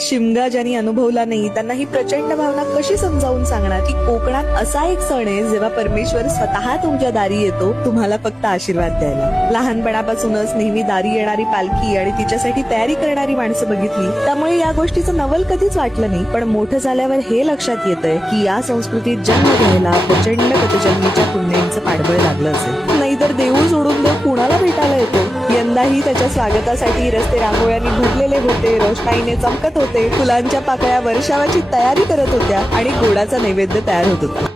शिमगा ज्यांनी अनुभवला नाही त्यांना ही प्रचंड भावना कशी समजावून सांगणार की कोकणात असा एक सण आहे जेव्हा परमेश्वर स्वतः तुमच्या दारी येतो तुम्हाला फक्त आशीर्वाद द्यायला. लहानपणापासूनच नेहमी दारी येणारी पालखी आणि तिच्यासाठी तयारी करणारी माणसं बघितली त्यामुळे या गोष्टीचं नवल कधीच वाटलं नाही. पण मोठं झाल्यावर हे लक्षात येतंय की या संस्कृतीत जन्म घ्यायला प्रचंड गतजन्मीच्या पुण्यांचं पाठबळ लागलं असेल. नाहीतर देऊळ सोडून देव कुणाला भेटायला येतो. यंदाही त्याच्या स्वागतासाठी रस्ते रांगोळ्यांनी भरलेले होते, रोषणाईने चमकत होते, फुलांच्या पाकळ्या वर्षावाची तयारी करत होत्या आणि गोडाचा नैवेद्य तयार होत होता.